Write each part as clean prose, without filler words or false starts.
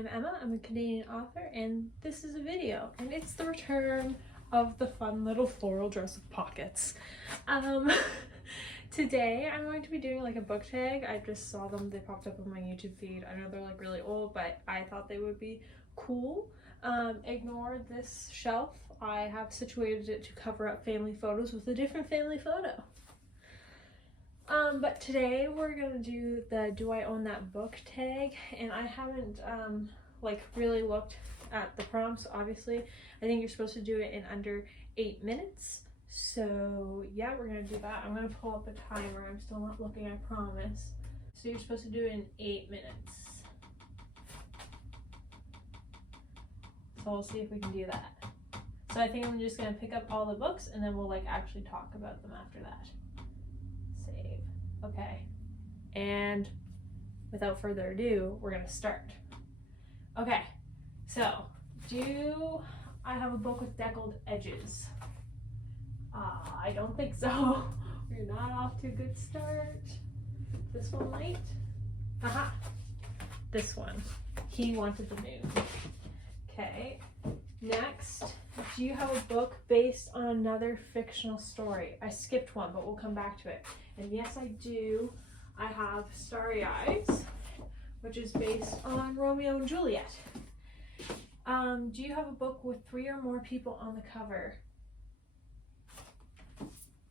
I'm Emma, I'm a Canadian author, and this is a video, and it's the return of the fun little floral dress with pockets. Today I'm going to be doing like a book tag. I just saw them, they popped up on my YouTube feed. I know they're like really old, but I thought they would be cool. Ignore this shelf. I have situated it to cover up family photos with a different family photo. But today we're gonna do the Do I Own That Book tag, and I haven't like really looked at the prompts. Obviously, I think you're supposed to do it in under 8 minutes. So yeah, we're gonna do that. I'm gonna pull up a timer. I'm still not looking, I promise. So you're supposed to do it in 8 minutes. So we'll see if we can do that. So I think I'm just gonna pick up all the books and then we'll like actually talk about them after that. Save. Okay. And without further ado, we're gonna start. Okay. So, do I have a book with deckled edges? I don't think so. We're not off to a good start. This one might. Aha! This one. He Wanted the Moon. Okay. Next, do you have a book based on another fictional story? I skipped one, but we'll come back to it. And yes, I do. I have Starry Eyes, which is based on Romeo and Juliet. Do you have a book with 3 or more people on the cover?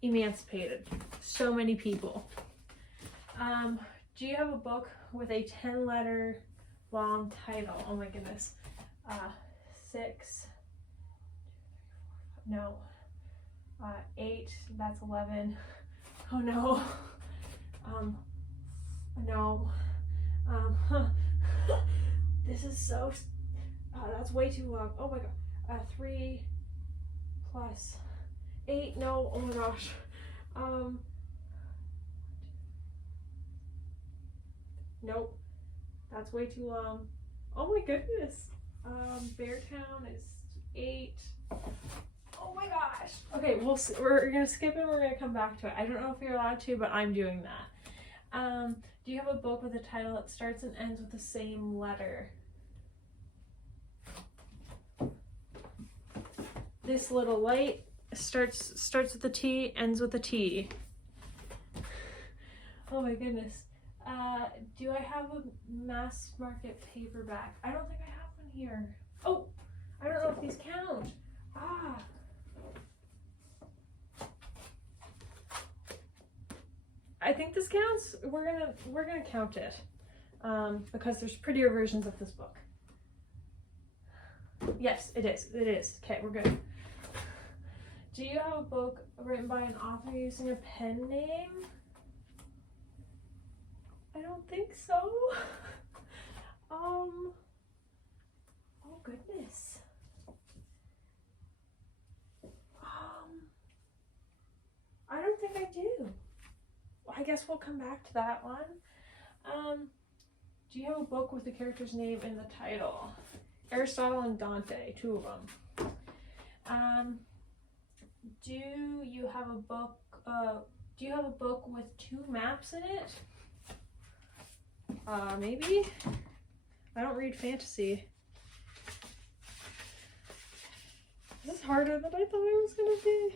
Emancipated. So many people. Do you have a book with a 10-letter long title? Oh my goodness. 6. No. 8. That's 11. Oh no. No. This is so. That's way too long. Oh my god. 3 plus 8. No. Oh my gosh. Nope. That's way too long. Oh my goodness. Beartown is 8. Oh my gosh. Okay, we're gonna skip it and we're gonna come back to it. I don't know if you're allowed to, but I'm doing that. Do you have a book with a title that starts and ends with the same letter? This Little Light starts with a T, ends with a T. Oh my goodness. Do I have a mass market paperback? I don't think I have one here. Oh, I don't know if these count. I think this counts. We're gonna count it because there's prettier versions of this book. Yes, it is. It is. Okay, we're good. Do you have a book written by an author using a pen name? I don't think so. Oh goodness. I don't think I do. I guess we'll come back to that one. Do you have a book with the character's name in the title? Aristotle and Dante, 2 of them. Do you have a book with 2 maps in it? Maybe? I don't read fantasy. This is harder than I thought it was gonna be.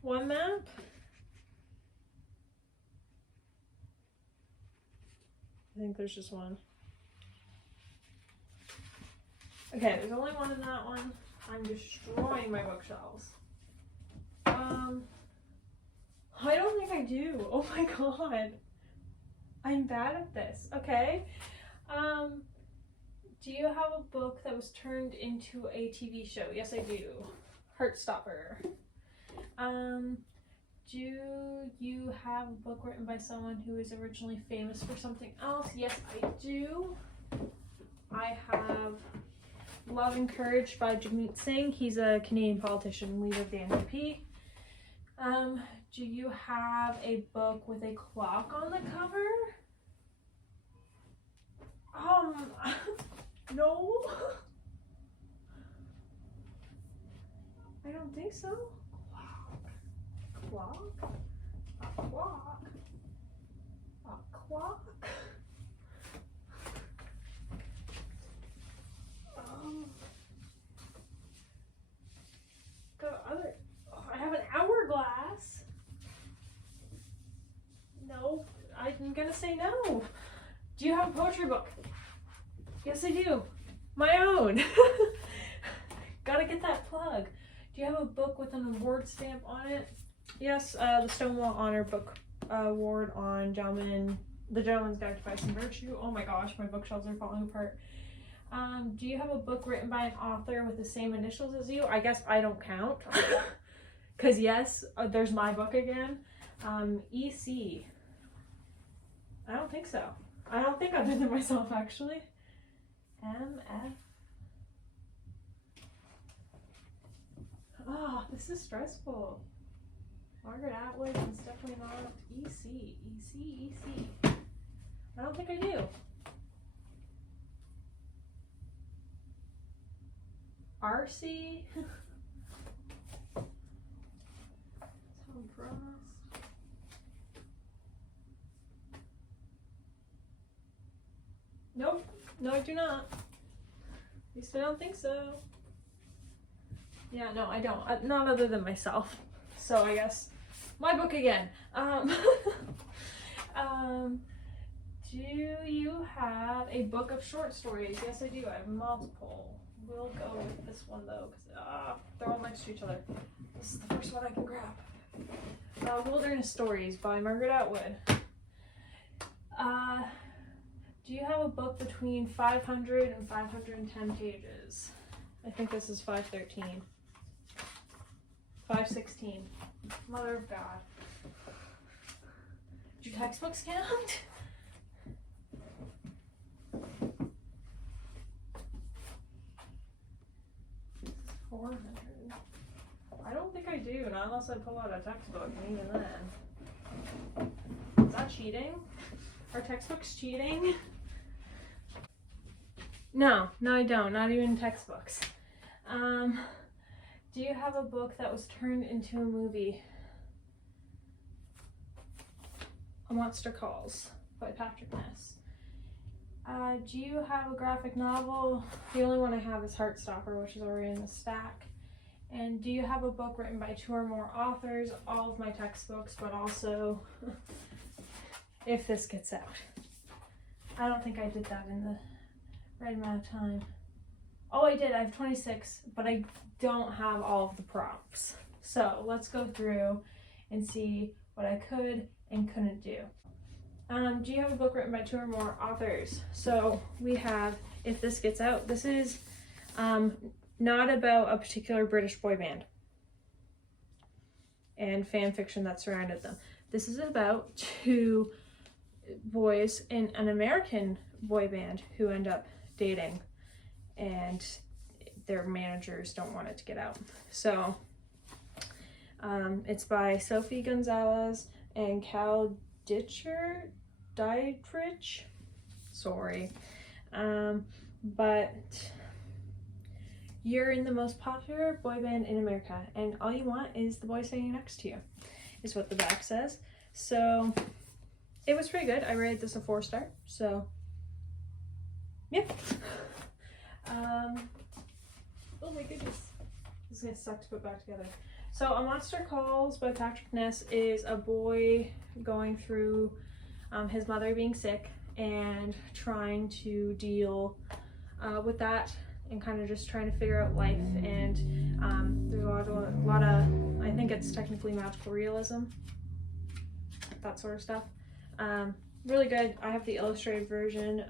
1 map? I think there's just 1. Okay, there's only 1 in that one. I'm destroying my bookshelves. I don't think I do. Oh my god. I'm bad at this. Okay. Do you have a book that was turned into a TV show? Yes, I do. Heartstopper. Do you have a book written by someone who is originally famous for something else? Yes, I do. I have Love and Courage by Jagmeet Singh. He's a Canadian politician, leader of the NDP. Do you have a book with a clock on the cover? No. I don't think so. Clock. A clock. A clock. gonna say no. Do you have a poetry book? Yes, I do. My own. Gotta get that plug. Do you have a book with an award stamp on it? Yes, the Stonewall Honor Book Award on The Gentleman's Guide to Vice and Virtue. Oh my gosh, my bookshelves are falling apart. Do you have a book written by an author with the same initials as you? I guess I don't count. Because yes, there's my book again. EC. I don't think so. I don't think I've done it myself, actually. MF. Oh, this is stressful. Margaret Atwood, it's definitely not EC. EC. I don't think I do. RC. Tom Frost. Nope. No, I do not. At least I don't think so. Yeah, no, I don't. Not other than myself. So I guess my book again. Do you have a book of short stories? Yes, I do. I have multiple. We'll go with this one though, because they're all next to each other. This is the first one I can grab. Wilderness Stories by Margaret Atwood. Do you have a book between 500 and 510 pages? I think this is 513. 516. Mother of God. Do your textbooks count? I don't think I do, not unless I pull out a textbook, and even then. Is that cheating? Are textbooks cheating? No, I don't. Not even textbooks. Do you have a book that was turned into a movie? A Monster Calls by Patrick Ness. Do you have a graphic novel? The only one I have is Heartstopper, which is already in the stack. And do you have a book written by 2 or more authors? All of my textbooks, but also if this gets out. I don't think I did that in the right amount of time. Oh, I did. I have 26, but I don't have all of the props. So let's go through and see what I could and couldn't do. Do you have a book written by 2 or more authors? So we have If This Gets Out. This is not about a particular British boy band and fan fiction that surrounded them. This is about 2 boys in an American boy band who end up dating, and their managers don't want it to get out. So it's by Sophie Gonzalez and Cal Dietrich. Sorry. But you're in the most popular boy band in America, and all you want is the boy sitting next to you, is what the back says. So it was pretty good. I rated this a 4-star. So yeah. Oh my goodness. This is gonna suck to put back together. So A Monster Calls by Patrick Ness is a boy going through his mother being sick and trying to deal with that, and kind of just trying to figure out life. And there's a lot of, I think it's technically magical realism, that sort of stuff. Really good. I have the illustrated version.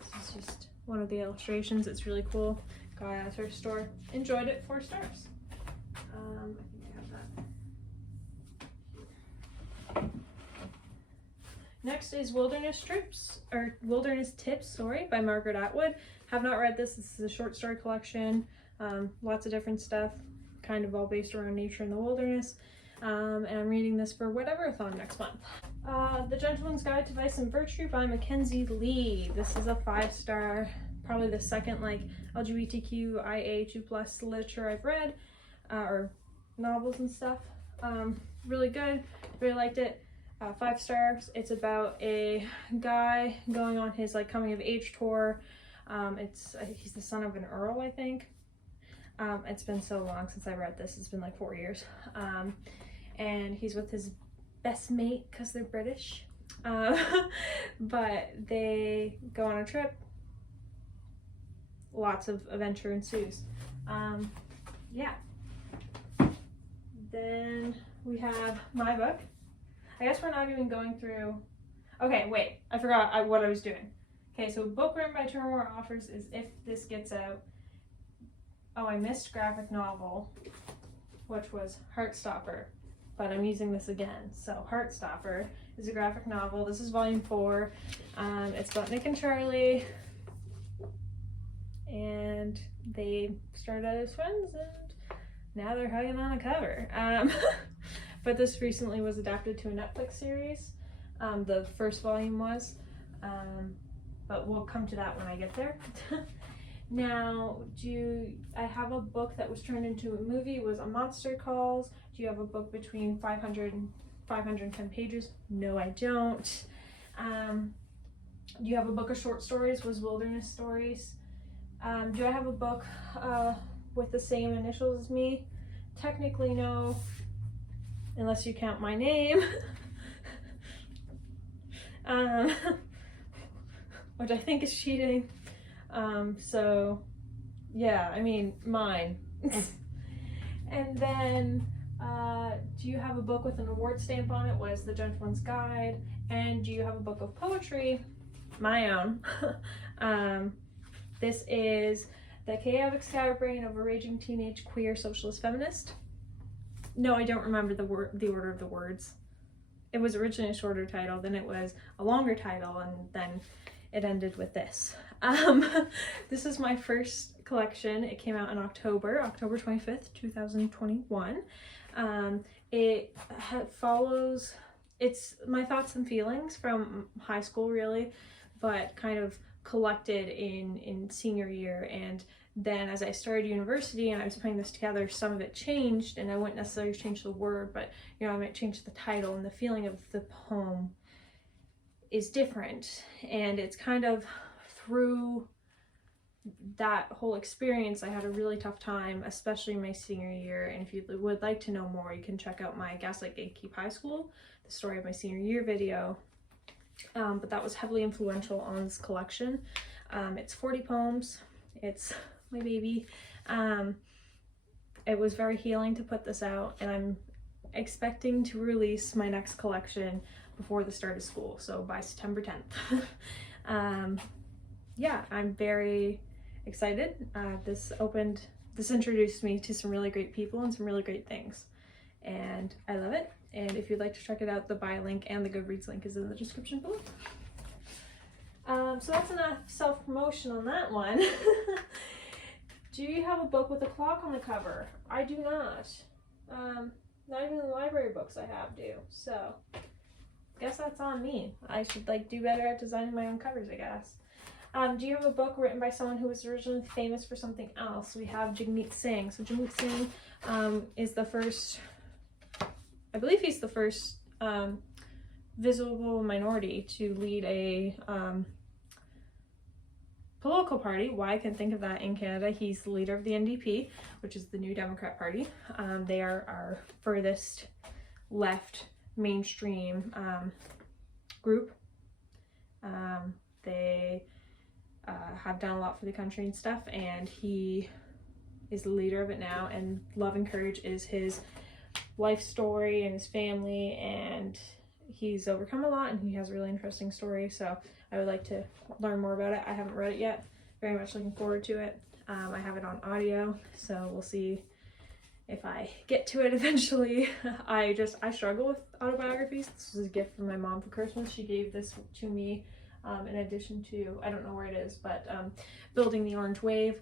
This is just one of the illustrations. It's really cool. Got it at a thrift store. Enjoyed it. 4 stars. I think I have that. Next is Wilderness Tips, by Margaret Atwood. Have not read this. This is a short story collection. Lots of different stuff, kind of all based around nature and the wilderness. And I'm reading this for whatever-a-thon next month. The Gentleman's Guide to Vice and Virtue by Mackenzie Lee. This is a 5-star, probably the second LGBTQIA2+ literature I've read, or novels and stuff. Really good, really liked it. 5 stars. It's about a guy going on his coming of age tour. He's the son of an earl, I think. It's been so long since I read this. It's been 4 years. And he's with his best mate because they're British. But they go on a trip. Lots of adventure ensues. Yeah. Then we have my book. I guess we're not even going through. Okay, wait. I forgot what I was doing. Okay, so a book written by Turmore Offers is If This Gets Out. Oh, I missed graphic novel, which was Heartstopper, but I'm using this again. So Heartstopper is a graphic novel. This is volume 4. It's about Nick and Charlie, and they started out as friends, and now they're hugging on a cover. But this recently was adapted to a Netflix series. The first volume was, but we'll come to that when I get there. Now, I have a book that was turned into a movie, was A Monster Calls. Do you have a book between 500 and 510 pages? No, I don't. Do you have a book of short stories? Was Wilderness Stories. Do I have a book with the same initials as me? Technically, no, unless you count my name. Which I think is cheating. So yeah, I mean, mine. And then, do you have a book with an award stamp on it? Was The Gentleman's Guide. And do you have a book of poetry? My own. This is The Chaotic Scatterbrain of a Raging Teenage Queer Socialist Feminist. No, I don't remember the order of the words. It was originally a shorter title, then it was a longer title, and then it ended with this. This is my first collection. It came out in October 25th, 2021. It follows, it's my thoughts and feelings from high school, really, but kind of collected in senior year. And then as I started university and I was putting this together, some of it changed, and I wouldn't necessarily change the word, but I might change the title, and the feeling of the poem is different. And it's kind of through that whole experience, I had a really tough time, especially my senior year. And if you would like to know more, you can check out my Gaslight Gatekeep High School, the story of my senior year video. But that was heavily influential on this collection. It's 40 poems. It's my baby. It was very healing to put this out, and I'm expecting to release my next collection before the start of school, so by September 10th. Yeah, I'm very excited. This introduced me to some really great people and some really great things, and I love it. And if you'd like to check it out, the buy link and the Goodreads link is in the description below. So that's enough self-promotion on that one. Do you have a book with a clock on the cover? I do not. Not even the library books I have do. So guess that's on me. I should do better at designing my own covers, I guess. Do you have a book written by someone who was originally famous for something else? We have Jagmeet Singh. So Jagmeet Singh is the first, I believe he's the first visible minority to lead a political party. Why I can think of that in Canada. He's the leader of the NDP, which is the New Democrat Party. They are our furthest left mainstream group. They have done a lot for the country and stuff, and he is the leader of it now. And Love and Courage is his life story and his family, and he's overcome a lot, and he has a really interesting story. So I would like to learn more about it. I haven't read it yet. Very much looking forward to it. I have it on audio, so we'll see if I get to it eventually. I struggle with autobiographies. This was a gift from my mom for Christmas. She gave this to me in addition to, I don't know where it is, but Building the Orange Wave,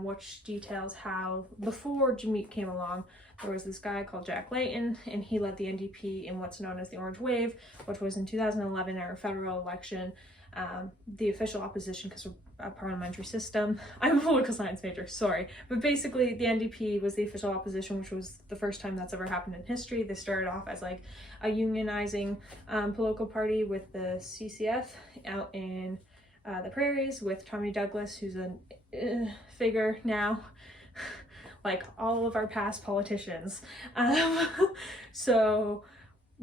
which details how before Jagmeet came along, there was this guy called Jack Layton, and he led the NDP in what's known as the Orange Wave, which was in 2011, our federal election, the official opposition, because we're a parliamentary system. I'm a political science major, sorry. But basically, the NDP was the official opposition, which was the first time that's ever happened in history. They started off as a unionizing political party with the CCF out in the prairies with Tommy Douglas, who's a figure now, like all of our past politicians. So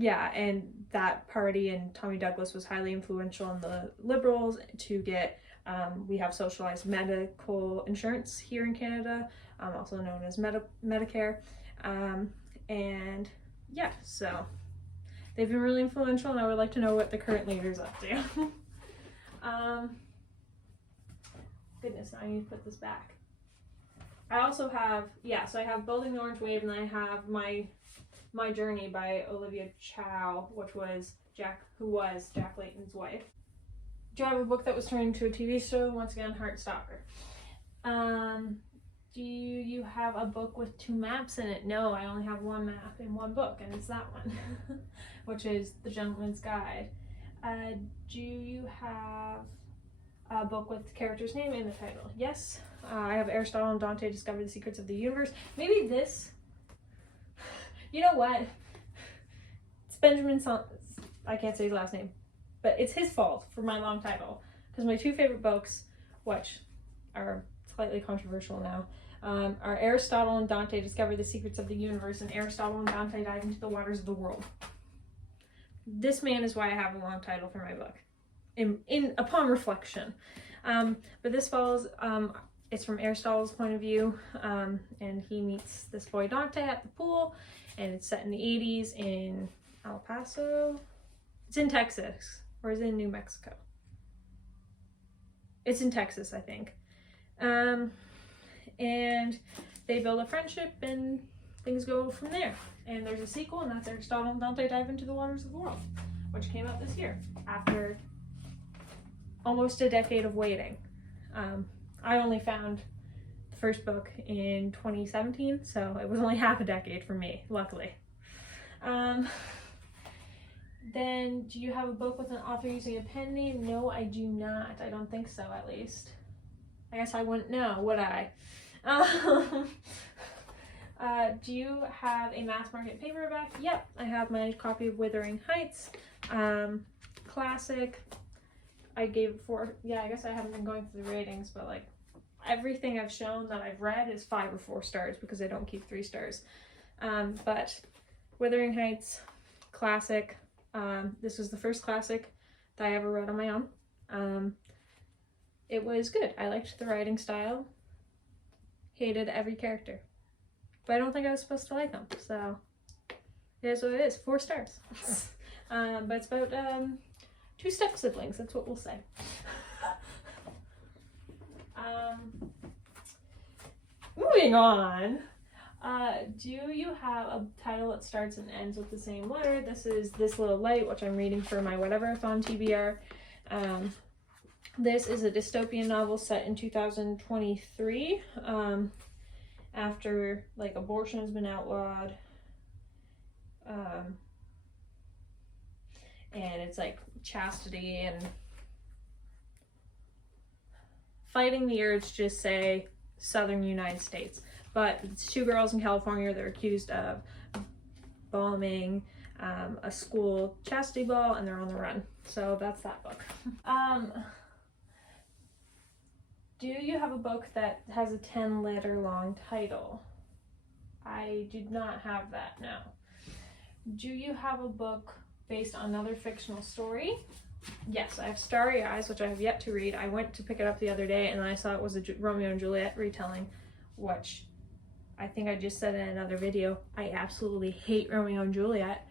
yeah, and that party and Tommy Douglas was highly influential on the Liberals to get, we have socialized medical insurance here in Canada, also known as Medicare. And yeah, so they've been really influential, and I would like to know what the current leader's up to. Goodness, now I need to put this back. I also have, so I have Building the Orange Wave, and I have My Journey by Olivia Chow, who was Jack Layton's wife. Do you have a book that was turned into a TV show? Once again, Heartstopper. Do you have a book with 2 maps in it? No, I only have 1 map in 1 book, and it's that one, which is The Gentleman's Guide. Do you have a book with the character's name in the title? Yes. I have Aristotle and Dante Discover the Secrets of the Universe. Maybe this. You know what? It's Benjamin I can't say his last name, but it's his fault for my long title, because my 2 favorite books, which are slightly controversial now, are Aristotle and Dante Discover the Secrets of the Universe, and Aristotle and Dante Dive into the Waters of the World. This man is why I have a long title for my book, upon reflection. But this follows, it's from Aristotle's point of view, and he meets this boy Dante at the pool, and it's set in the 80s in El Paso. It's in Texas, or is it in New Mexico? It's in Texas, I think. And they build a friendship, and things go from there. And there's a sequel, and that's Aristotle and Dante Dive into the Waters of the World, which came out this year, after almost a decade of waiting. I only found the first book in 2017, so it was only half a decade for me, luckily. Then, do you have a book with an author using a pen name? No, I do not. I don't think so, at least. I guess I wouldn't know, would I? Do you have a mass market paperback? Yep, I have my copy of Wuthering Heights. Classic. I gave it 4. Yeah, I guess I haven't been going through the ratings, but like everything I've shown that I've read is 5 or 4 stars because I don't keep 3 stars. But Wuthering Heights, classic. This was the first classic that I ever read on my own. It was good. I liked the writing style. Hated every character. But I don't think I was supposed to like them, so it is what it is. 4 stars. But it's about 2 step siblings, that's what we'll say. Moving on. Do you have a title that starts and ends with the same letter? This is This Little Light, which I'm reading for my Whatever-a-thon TBR. This is a dystopian novel set in 2023, after like abortion has been outlawed, and it's like chastity and fighting the urge to just say Southern United States. But it's 2 girls in California. They're accused of bombing a school chastity ball, and they're on the run. So that's that book. Do you have a book that has a 10-letter long title? I did not have that, no. Do you have a book based on another fictional story? Yes, I have Starry Eyes, which I have yet to read. I went to pick it up the other day, and I saw it was a Romeo and Juliet retelling, which I think I just said in another video. I absolutely hate Romeo and Juliet.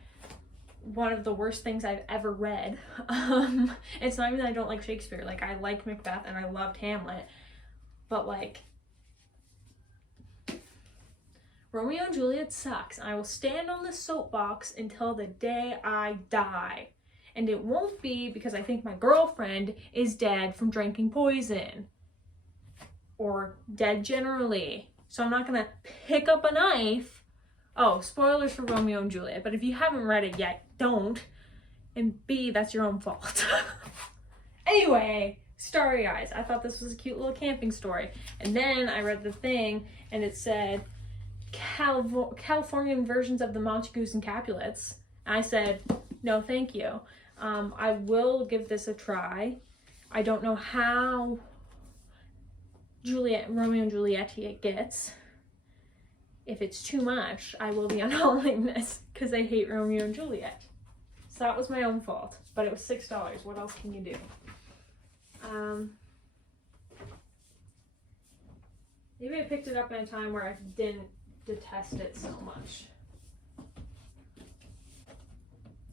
One of the worst things I've ever read. It's not even that I don't like Shakespeare. Like, I like Macbeth and I loved Hamlet, but like, Romeo and Juliet sucks. I will stand on the soapbox until the day I die. And it won't be because I think my girlfriend is dead from drinking poison. Or dead generally. So I'm not gonna pick up a knife. Oh, spoilers for Romeo and Juliet, but if you haven't read it yet, don't. And B, that's your own fault. Anyway, Starry Eyes. I thought this was a cute little camping story. And then I read the thing, and it said Californian versions of the Montagues and Capulets. And I said, no, thank you. I will give this a try. I don't know how Romeo and Juliet it gets. If it's too much, I will be unhauling this because I hate Romeo and Juliet. So that was my own fault, but it was $6. What else can you do? Maybe I picked it up in a time where I didn't detest it so much.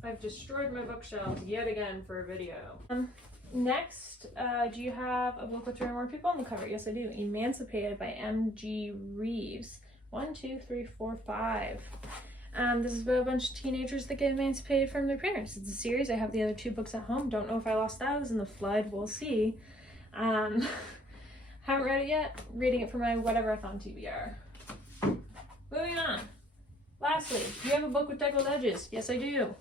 I've destroyed my bookshelves yet again for a video. Next, do you have a book with 3 or more people on the cover? Yes, I do. Emancipated by M.G. Reeves. 1, 2, 3, 4, 5. This is about a bunch of teenagers that get emancipated from their parents. It's a series. I have the other 2 books at home. Don't know if I lost those in the flood. We'll see. Haven't read it yet. Reading it for my whatever-a-thon TBR. Moving on. Lastly, do you have a book with deckled edges? Yes, I do.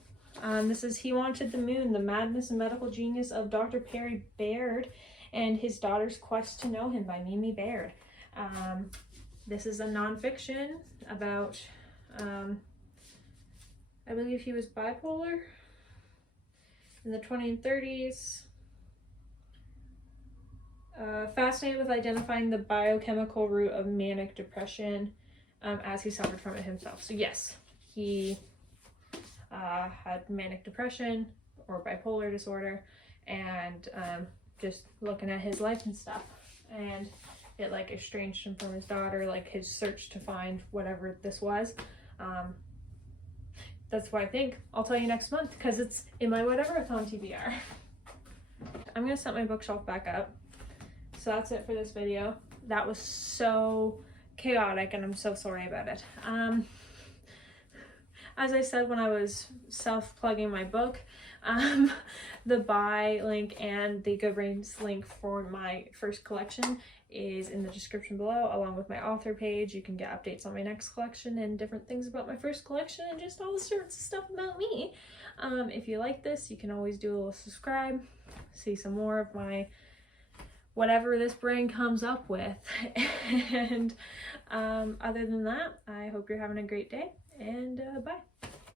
This is He Wanted the Moon, The Madness and Medical Genius of Dr. Perry Baird and His Daughter's Quest to Know Him by Mimi Baird. This is a nonfiction about, I believe he was bipolar in the 20s and 30s. Fascinated with identifying the biochemical root of manic depression as he suffered from it himself. So yes, he had manic depression or bipolar disorder, and just looking at his life and stuff, and it like estranged him from his daughter, like his search to find whatever this was. That's what I think. I'll tell you next month because it's in my whatever-a-thon TBR. I'm gonna set my bookshelf back up. So that's it for this video. That was so chaotic and I'm so sorry about it. As I said when I was self-plugging my book, the buy link and the Goodreads link for my first collection is in the description below, along with my author page. You can get updates on my next collection and different things about my first collection and just all sorts of stuff about me. If you like this, you can always do a little subscribe, see some more of my whatever this brain comes up with. And other than that, I hope you're having a great day, and bye.